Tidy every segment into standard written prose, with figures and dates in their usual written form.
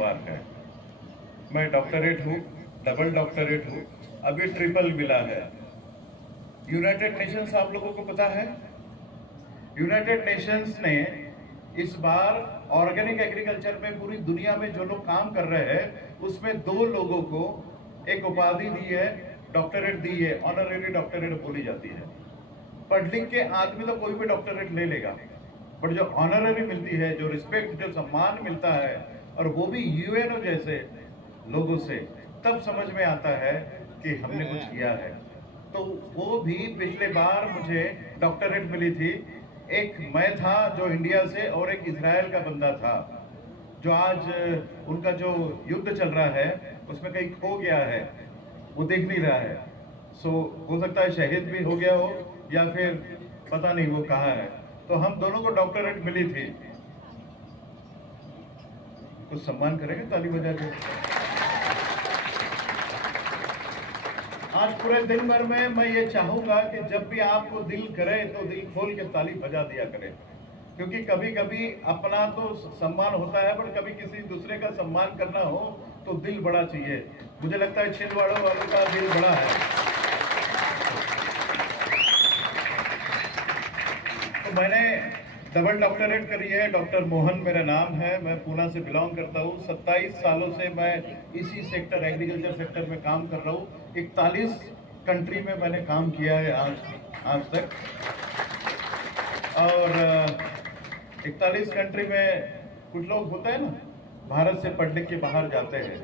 नामवार है। मैं डॉक्टरेट हूँ, डबल डॉक्टरेट हूँ, अभी ट्रिपल मिला है। यूनाइटेड नेशंस आप लोगों को पता है, यूनाइटेड नेशंस ने इस बार ऑर्गेनिक एग्रीकल्चर में पूरी दुनिया में जो लोग काम कर रहे हैं उसमें 2 लोगों को एक उपाधि दी है, डॉक्टरेट दी है, ऑनरेरी डॉक्टरेट बोली जाती है। पढ़ लिख के आदमी तो कोई भी डॉक्टरेट ले लेगा, बट जो ऑनरेरी मिलती है, जो रिस्पेक्ट, जो सम्मान मिलता है, और वो भी यूएनओ जैसे लोगों से, तब समझ में आता है कि हमने कुछ किया है। तो वो भी पिछले बार मुझे डॉक्टरेट मिली थी। एक मैं था जो इंडिया से, और एक इजराइल का बंदा था जो आज उनका जो युद्ध चल रहा है उसमें कहीं खो गया है, वो देख नहीं रहा है। सो हो सकता है शहीद भी हो गया हो या फिर पता नहीं वो कहाँ है। तो हम दोनों को डॉक्टरेट मिली थी। कुछ सम्मान करेंगे ताली बजा के। आज पूरे दिन भर में मैं ये चाहूंगा कि जब भी आपको दिल करे तो दिल खोल के ताली बजा दिया करें, क्योंकि कभी कभी अपना तो सम्मान होता है, पर कभी किसी दूसरे का सम्मान करना हो तो दिल बड़ा चाहिए। मुझे लगता है छिंदवाड़ा वालों का दिल बड़ा है। तो मैंने डबल डॉक्टरेट करी है। डॉक्टर मोहन मेरा नाम है, मैं पूना से बिलोंग करता हूँ। 27 सालों से मैं इसी सेक्टर, एग्रीकल्चर सेक्टर में काम कर रहा हूँ। 41 कंट्री में मैंने काम किया है आज तक, और 41 कंट्री में कुछ लोग होते हैं ना, भारत से पढ़ लिख के बाहर जाते हैं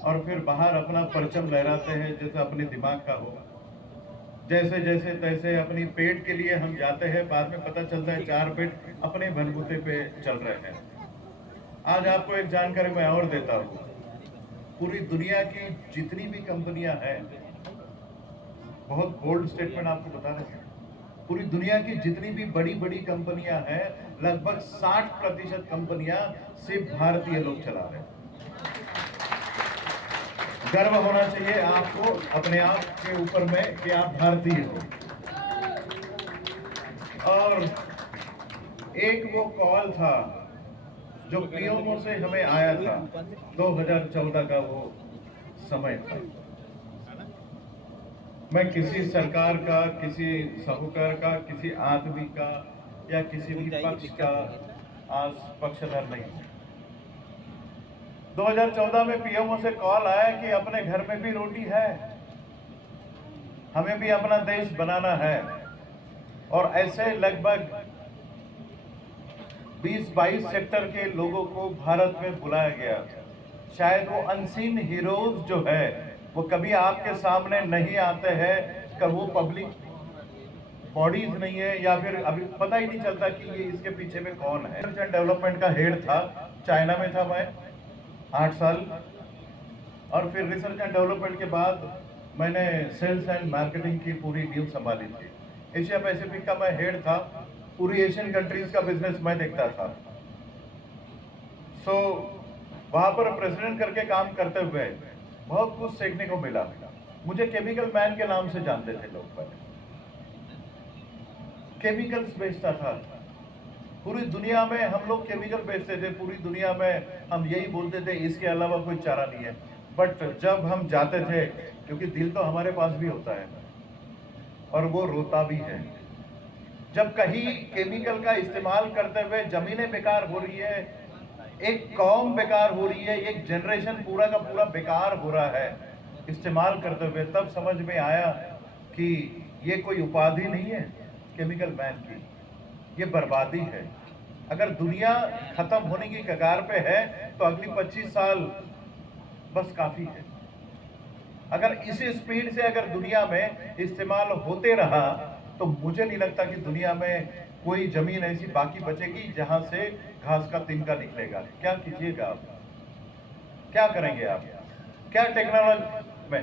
और फिर बाहर अपना परचम लहराते हैं जैसे अपने दिमाग का हो, जैसे जैसे तैसे अपनी पेट के लिए हम जाते हैं, बाद में पता चलता है 4 पेट अपने बलबूते पे चल रहे हैं। आज आपको एक जानकारी मैं और देता हूँ। पूरी दुनिया की जितनी भी कंपनियां हैं, बहुत बोल्ड स्टेटमेंट आपको बता रहे हैं, पूरी दुनिया की जितनी भी बड़ी बड़ी कंपनियां हैं, लगभग 60% कंपनियां सिर्फ भारतीय लोग चला रहे हैं। गर्व होना चाहिए आपको अपने आप के ऊपर में कि आप भारतीय हो। और एक वो कॉल था जो पीएमओ से हमें आया था, 2014 का वो समय था। मैं किसी सरकार का, किसी साहूकार का, किसी आदमी का या किसी भी पक्ष का आज पक्षधर नहीं हूं। 2014 में पीएमओ से कॉल आया कि अपने घर में भी रोटी है, हमें भी अपना देश बनाना है। और ऐसे लगभग 20-22 सेक्टर के लोगों को भारत में बुलाया गया। शायद वो अनसीन हीरोज जो है वो कभी आपके सामने नहीं आते हैं, कभी वो पब्लिक बॉडीज नहीं है, या फिर अभी पता ही नहीं चलता कि ये इसके पीछे में कौन है। रिसर्च एंड डेवलपमेंट का हेड था, चाइना में था मैं 8 साल, और फिर रिसर्च एंड डेवलपमेंट के बाद मैंने सेल्स एंड मार्केटिंग की पूरी टीम संभाली थी। एशिया पैसिफिक का मैं हेड था, पूरी एशियन कंट्रीज का बिजनेस मैं देखता था। सो वहां पर प्रेसिडेंट करके काम करते हुए बहुत कुछ सीखने को मिला। मुझे केमिकल मैन के नाम से जानते थे लोग, पहले केमिकल्स बेचता था पूरी दुनिया में। हम लोग केमिकल बेचते थे पूरी दुनिया में, हम यही बोलते थे इसके अलावा कोई चारा नहीं है। बट जब हम जाते थे, क्योंकि दिल तो हमारे पास भी होता है और वो रोता भी है, जब कहीं केमिकल का इस्तेमाल करते हुए जमीनें बेकार हो रही है, एक कौम बेकार हो रही है, एक जनरेशन पूरा का पूरा बेकार हो रहा है इस्तेमाल करते हुए, तब समझ में आया कि ये कोई उपाधि नहीं है केमिकल मैन की, ये बर्बादी है। अगर दुनिया खत्म होने की कगार पे है तो अगली 25 साल बस काफी है। अगर इसी स्पीड से अगर दुनिया में इस्तेमाल होते रहा तो मुझे नहीं लगता कि दुनिया में कोई जमीन ऐसी बाकी बचेगी जहां से घास का तिनका निकलेगा। क्या कीजिएगा आप, क्या करेंगे आप, क्या टेक्नोलॉजी में